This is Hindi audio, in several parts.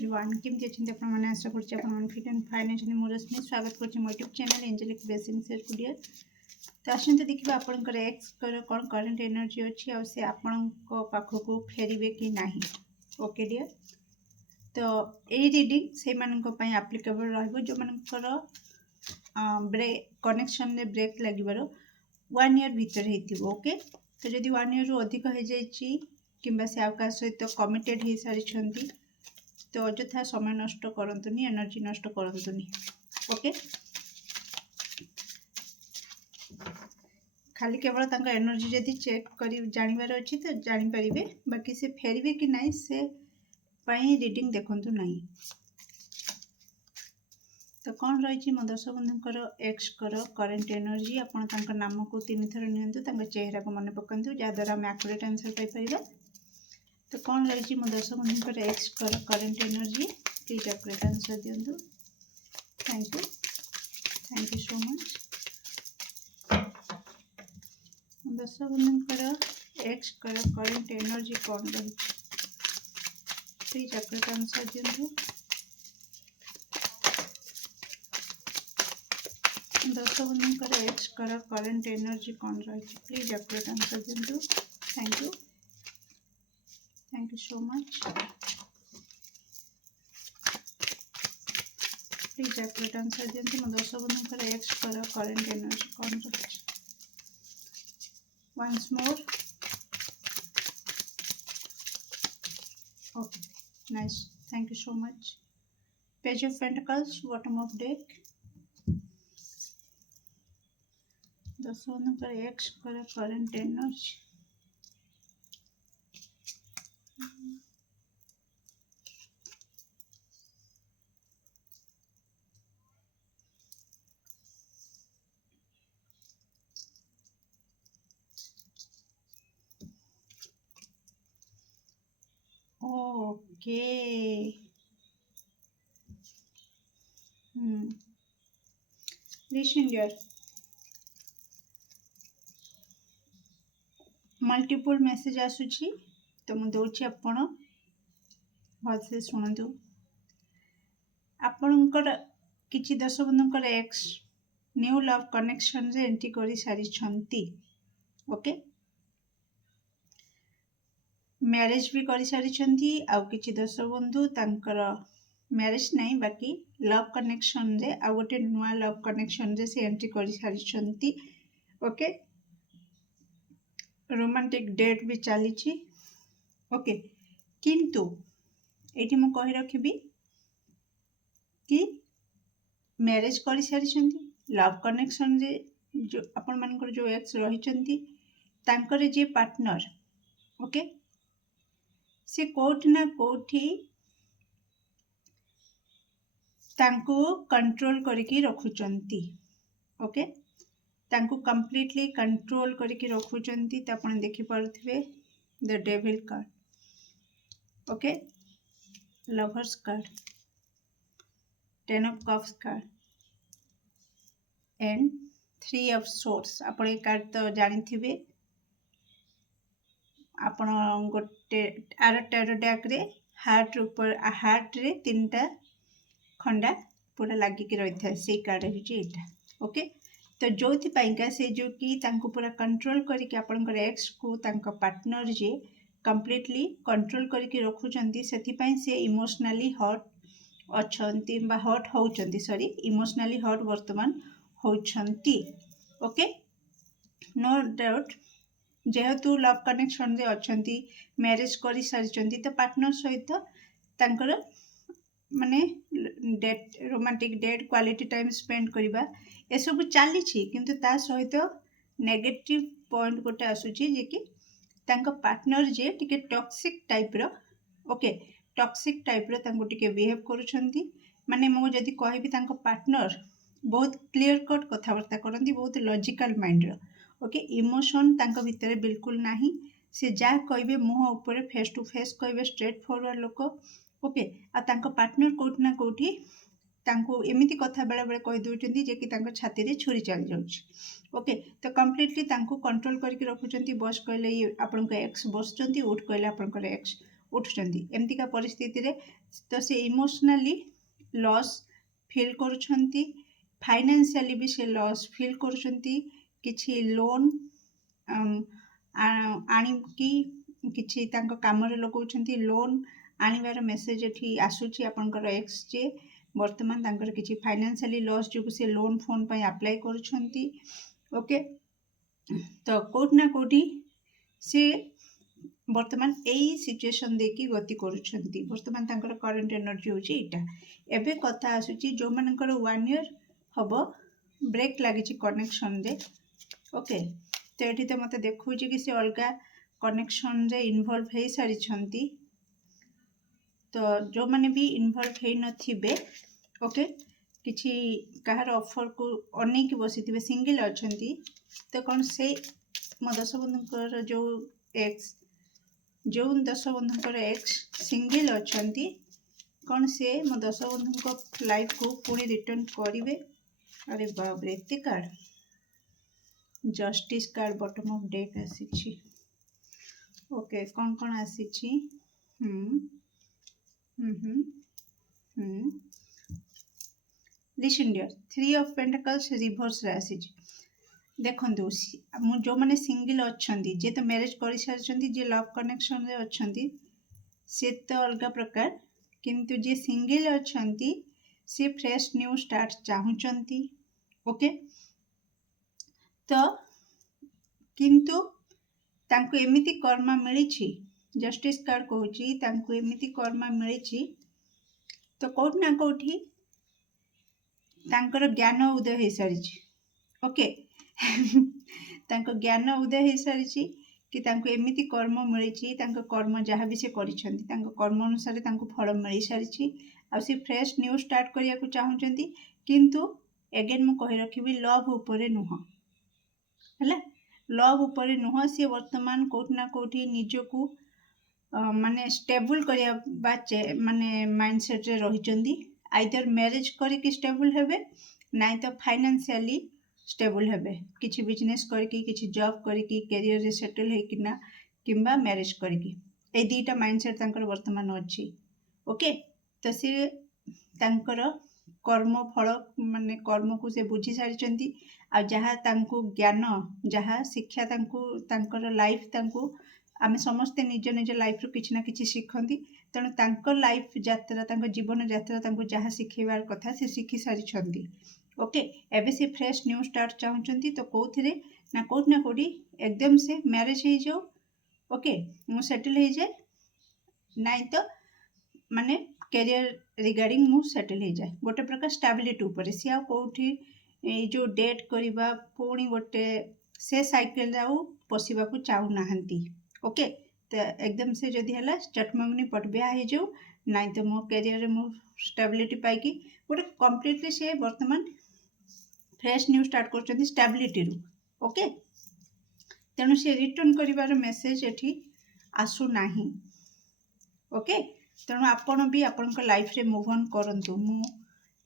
एवरीवन केमती अच्छे आपने आशा कर फिट एंड फाइन अच्छे मोर रश्मि स्वागत कर यूट्यूब चैनल एंजेलिक बेसिंग शेयर कुडियर तो आसते देखिए आपंकर एक्स कौन करेन्ट एनर्जी अच्छी आसे आपण पाखक फेरबे कि ना ओके डियर। तो यही रिडिंग से आप्लिकेबल रो मनकर ब्रेक कनेक्शन रे ब्रेक लगे 1 ईयर भितर हो ओके। तो जदि 1 ईयर रु अधिक हो जाए किंबा से आउ का सहित कमिटेड हो सारी तो अଯଥା समय नष्ट करंतुनी एनर्जी नष्ट करंतुनी ओके। खाली केवल तांका एनर्जी जदि चेक कर जानिबार अछि तो जानि परिबे बाकी से फेरबे कि नहीं से पई रीडिंग देखंतु नहीं। तो कौन रही मो दर्शक बंधुकर एक्स करेन्ट एनर्जी आपण तांका नाम को 3 थर नियंतु तांका चेहरा को मन पकंतु जहाँद्वारा आम एक्यूरेट आंसर पाई परिबा। तो कौन रही मो दर्शक बंधुकर ex current energy please accurate answer दिंतु। Thank you so much. दर्शक बंधुकर एक्स करेन्ट एनर्जी कौन रही प्लीज एक्यूरेट आंसर दिंतु। दर्शक बंधुकर एक्स करेन्ट एनर्जी कौन रही प्लीज एक्यूरेट आंसर दिंतु। Thank you so much. Please accurate answer दिंतु। मो दर्शक बंधुकर एक्स करेन्ट एनर्जी कौन रही once more okay nice thank you so much। page of pentacles bottom of deck दर्शक बंधुकर ex current energy okay listen dear multiple message आसुची तो मु दउची आपण भलसे शुणु। आपणकर किछि दर्शक बंधुकर एक्स न्यू लव कनेक्शन रे एंट्री करि सारी छंती ओके। मैरिज भी कर सारी आउ किछि दर्शक बंधु तांकर मैरिज नहीं बाकी लव कनेक्शन रे आ गोटे नुआ लव कनेक्शन रे से एंट्री कर सारी ओके। रोमांटिक डेट भी चली ओके किंतु एटी मु कहि रखिबी कि मैरिज कर सारी लव कनेक्शन रे जो आपण मानकर जो एक्स रही तांकर जे पार्टनर ओके से कोठी ना कोठी तांको कंट्रोल करके रखुचंती ओके। तांको कंप्लीटली कंट्रोल करके रखुचंती तो आपण देखि पारुथिबे the devil card okay, lovers card, 10 of cups card and 3 of swords. आपण ए कार्ड तो जानि थिबे आपण गोटे आर टेरो डेक रे हार्ट ऊपर हार्ट रे 3टा खंडा पूरा लागिक रही था से कार्ड होटा ओके। तो जो से जो कि तांको पूरा कंट्रोल करके आपनकर एक्स को तांको पार्टनर जे कंप्लीटली कंट्रोल करके रखुचंती से इमोशनली हॉट अच्छंती बा हॉट होउचंती सॉरी इमोशनली हॉट वर्तमान होउचंती ओके। नो डाउट जेहेतु लव कनेक्शन रे अच्छंती मैरिज करि सारिचंती तो पार्टनर सहित तांकर माने date romantic date quality time spend करवा ए सब चली किंतु ता सहित नेगेटिव पॉइंट गोटे आसुची जे कि तांका पार्टनर जे टिके टॉक्सिक टाइप रो ओके टॉक्सिक टाइप रो तांको टिके बिहेव करूछंती। माने मो जदी कहबी तांको पार्टनर बहुत क्लियर कट कथावार्ता करंती बहुत लॉजिकल माइंड रो ओके। इमोशन तांको भितरे बिल्कुल नाही से जा कहबे मुह ऊपर फेस टू फेस कहबे स्ट्रेट फॉरवर्ड लोक ओके। आ तांको पार्टनर कोठी ना कोठी तांको एमिति कथा बेले बेले कहि दोचंती जे कि तांको छाती रे छुरी चल जाउछ ओके। तो कंप्लीटली तांको कंट्रोल करके रखुचंती बस कहले आपनको एक्स बसचंती उठ कहले आपनकर एक्स उठचंती एमती का परिस्थिति रे तो से इमोशनली लॉस फील करुछंती, फाइनेंशियली भी से लॉस फील करुछंती, किछि लोन आनिकी किछि तांको कामरे लगाउछंती, लोन आनिबार मेसेज एठी आसुछि आपनकर एक्स जे वर्तमान तांकर किछि फाइनेंशियली लॉस जो से लोन फोन पर अप्लाई करुछंती। ओके, तो कोट ना कोठी से वर्तमान यही सिचुएशन देखी गति करुछंती। वर्तमान तांकर करंट एनर्जी होची एटा। एबे कथा आसुची जो मानकर 1 ईयर हबो ब्रेक लागिची कनेक्शन रे। ओके, तो एठी तो मते देखौची कि से अलगा कनेक्शन रे इन्वॉल्व हे सारी छंती। तो जो माने भी इन्वॉल्व हे नथिबे, ओके, किछि काहर ऑफर को अनेक की बसिथिबे, सिंगल अछंती, तो कौन से मो दश बंधुकर जो एक्स जो दश बंधुकर एक्स सिंगल अछंती, कौन से मो दश बंधुको लाइफ को पुणी रिटर्न करिवे। अरे बाप रे, एते card justice card bottom of deck आसीछि। ओके, कौन कौन आसीछि? Listen dear, 3 of pentacles reverse रे आसीछि। देखंतु मु जो माने सिंगल अछंती, जे तो मैरिज करि सारछंती, जे लव कनेक्शन रे अछंती से तो अलग प्रकार, किंतु जे सिंगल अछंती से फ्रेश न्यू स्टार्ट चाहुचंती। ओके, तो किंतु तांको एमिति कर्मा मिलिछि, जस्टिस कार्ड कहूची तांको एमिति कर्मा मिलिछि, तो कोठ ना कोठी तांकर ज्ञान उदय हो सारिछि। ओके तांको ज्ञान उदय हो सारिछि कि तांको एमिति कर्म मिलिछि, तांको कर्म जहाँ भी से करिछंती तांको कर्म अनुसार तांको फल मिल सारिछि। आ से फ्रेश न्यू स्टार्ट करिया को चाहुचंती, किंतु अगेन मु कहि रखिबी लव ऊपर नुह, हैला लव ऊपर नुह। से वर्तमान कोठ ना कोठी निजको माने स्टेबल करिया माने माइंडसेट रे रहिचंदी। आइदर मैरिज करिकी स्टेबल हेबे, नाइ तो फाइनेंशियली स्टेबल हेबे, किछि बिजनेस करिकी, किछि जॉब करिकी, कैरियर रे सेटल हेकिना, किंबा मैरिज करिकी, ए दीटा माइंडसेट तांकर वर्तमान अछि। ओके, तो से तांकर कर्म फल माने कर्म को से बुझी सारिचंती। आ जहाँ तांको ज्ञान, जहाँ शिक्षा तांको तांकर लाइफ तांको आमे समस्ते निज निज लाइफ रू किछि ना किछि शिखंती। तेणु तांकर लाइफ यात्रा, तांकर जीवन यात्रा तांको जहाँ शिखेबार कथा से शिखि सारिछंती। ओके, एबे से फ्रेश न्यू स्टार्ट चाहुचंती, तो कोथिरे ना कोठी एकदम से मैरिज हो जाओ। ओके, मु सेटल हो जाए, नाइ तो माने कैरियर रिगार्डिंग मु सेटल हो जाए, गोटे प्रकार स्टेबिलिटी ऊपर। सी आ कोठी ए जो डेट करिबा पुणी गोटे से साइकिल आउ पशिबा को चाहू नाहंती। ओके, तो एकदम से जदि हला चटमंगनी पटबिया हो जाऊ, नाइ तो मो कैरियर मो स्टेबिलिटी पाइकी गोटे कंप्लीटली से वर्तमान फ्रेश न्यू स्टार्ट करछंती स्टेबिलिटी रू। ओके, तेणु से रिटर्न करिवार मेसेज एठी आसु नाही। ओके, तेणु आपण भी आपनका लाइफ रे मूव ऑन करंतु, मु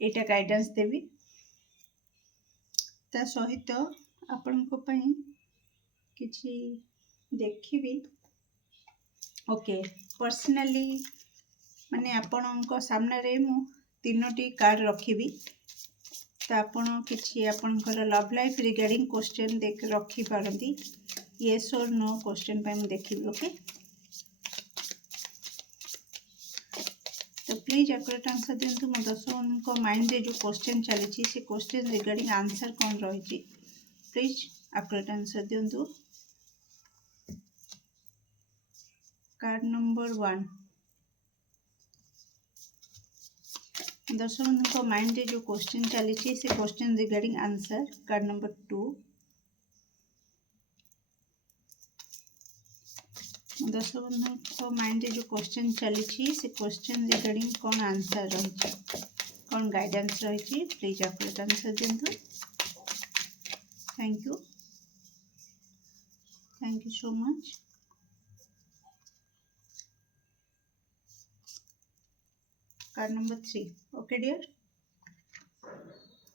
एटा गाइडेंस देबी। ता सहित आपनको पई किछि देखिबी। ओके, पर्सनली माने आपणको सामने रे मु 3टी कार्ड रखिबी, तो आपण किछि आपनकर लव लाइफ रिगार्डिंग क्वेश्चन देख रखि पारंती, येस और नो क्वेश्चन पे मु देखिबी। ओके, तो प्लीज एक्यूरेट आंसर दिंतु। मो दर्शकों माइंड रे जो क्वेश्चन चली से क्वेश्चन रिगार्डिंग आंसर कौन रही, प्लीज एक्यूरेट आंसर दिंतु। कार्ड नंबर 1, दर्शक बंधु माइंड रे जो क्वेश्चन चली से question regarding answer. Card number 2, दर्शक बंधु माइंड रे जो क्वेश्चन चली से क्वेश्चन रिगार्डिंग कौन आंसर रही, कौन गाइडेंस रही, प्लीज एक्यूरेट आंसर दिंतु। Thank you so much. Card number 3, okay dear.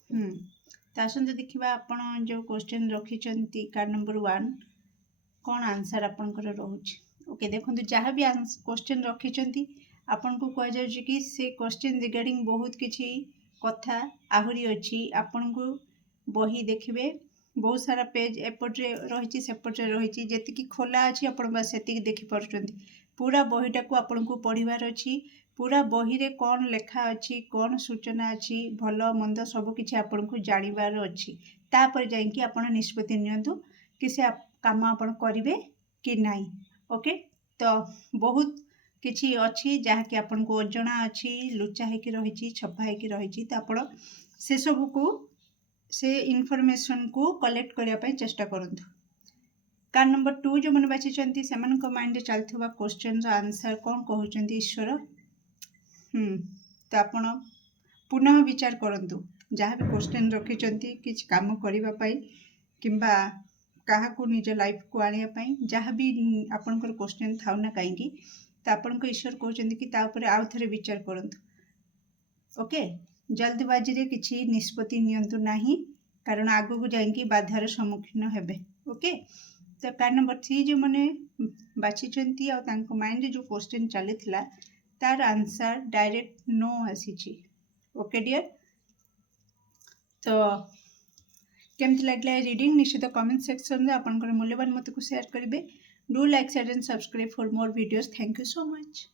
तो आसंतु देखिबा आपण जो क्वेश्चन रखिचंती कार्ड नंबर 1 कौन आंसर आपनकर रहउछि। ओके, देखंतु जहाँ भी क्वेश्चन रखिचंती आपन को कह जाउछि कि से क्वेश्चन रिगार्डिंग बहुत किछि कथा आहुरी अछि आपन को बही देखिबे बहुत सारा पेज एपटे रही सेपटे रही जी खोला अच्छी आप से देखी पार्टी पूरा बहीटा को आपन को पढ़ार अच्छी पूरा बही रे कौन लेखा अच्छी कौन सूचना अच्छी भल मंद सबकि आपन को जानवर अच्छी तापर जाकि आप निष्पत्ति नियंतु कि से काम आपन करेंगे कि नहीं। ओके तो बहुत किछि अच्छी जहाँकि आपन को अजଣା अच्छी लुचा होकि रही छपा होकि रही तो आप से सब को से इनफॉरमेशन को कलेक्ट करने चेष्टा करूँ। कार्ड नंबर 2 जो मैंने बाछी से माइंड में चलता क्वेश्चन आंसर कौन कहते ईश्वर तो आप पुनः विचार करूँ जहाँ भी क्वेश्चन रखिंट कि कम करने किंबा क्या निज लाइफ को आने जहाँ भी आपंकर क्वेश्चन था ना कहीं तो आपन ईश्वर कहते कि आउ थे विचार करूँ। ओके जल्दबाजी रे किसी निष्पत्ति नियंतु नहीं कारण आगु को जाकि बाधार सम्मुखीन हेबे। ओके तो कार्ड नंबर 3 जो मैंने बाछी माइंड जो क्वेश्चन चली तार आंसर डायरेक्ट नो आसी। ओके डियर तो केमती लगला रीडिंग निश्चित कमेंट सेक्शन में आपन मूल्यवान मत को शेयर करेंगे। Do like share and subscribe for more videos. Thank you so much.